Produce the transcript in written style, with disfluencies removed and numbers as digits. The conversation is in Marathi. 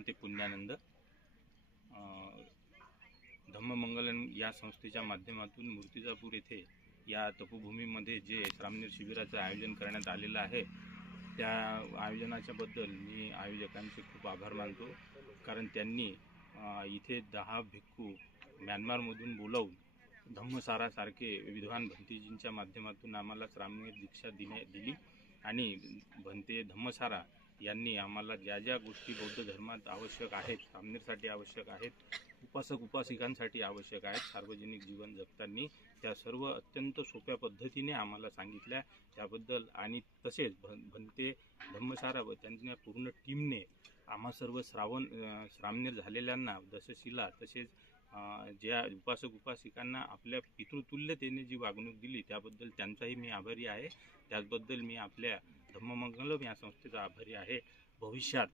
भंते पुण्यानंद धम्ममंगलम या संस्थेच्या माध्यमातून मूर्तिजापूर येथे या तपोभूमीमध्ये जे श्रामणेर शिबिराचं आयोजन करण्यात आलेलं आहे, त्या आयोजनाच्या बद्दल मी आयोजकांचे खूप आभार मानतो. कारण त्यांनी इथे 10 भिक्खू म्यानमारमधून बोलावून धम्मसारासारखे विद्वान भंतेजींच्या माध्यमातून आम्हाला श्रामणेर दीक्षा दिली आणि भंते धम्मसारा यांनी आम्हाला ज्या ज्या गोष्टी बौद्ध धर्मात आवश्यक आहेत, श्रामणेरसाठी आवश्यक आहेत, उपासक उपासिकांसाठी आवश्यक आहेत, सार्वजनिक जीवन जगताना त्या सर्व अत्यंत सोप्या पद्धतीने आम्हाला सांगितल्या. त्याबद्दल आणि तसेच भंते धम्मसारा व त्यांच्या पूर्ण टीमने आम्हा सर्व श्रामणेर झालेल्यांना दशशिला तसेच ज्या उपासक उपासिकांना आपल्या पितृतुल्यतेने जी वागणूक दिली त्याबद्दल त्यांचाही मी आभारी आहे. त्याचबद्दल मी आपल्या धम्ममंगलम या संस्थेचा आभारी आहे. भविष्यात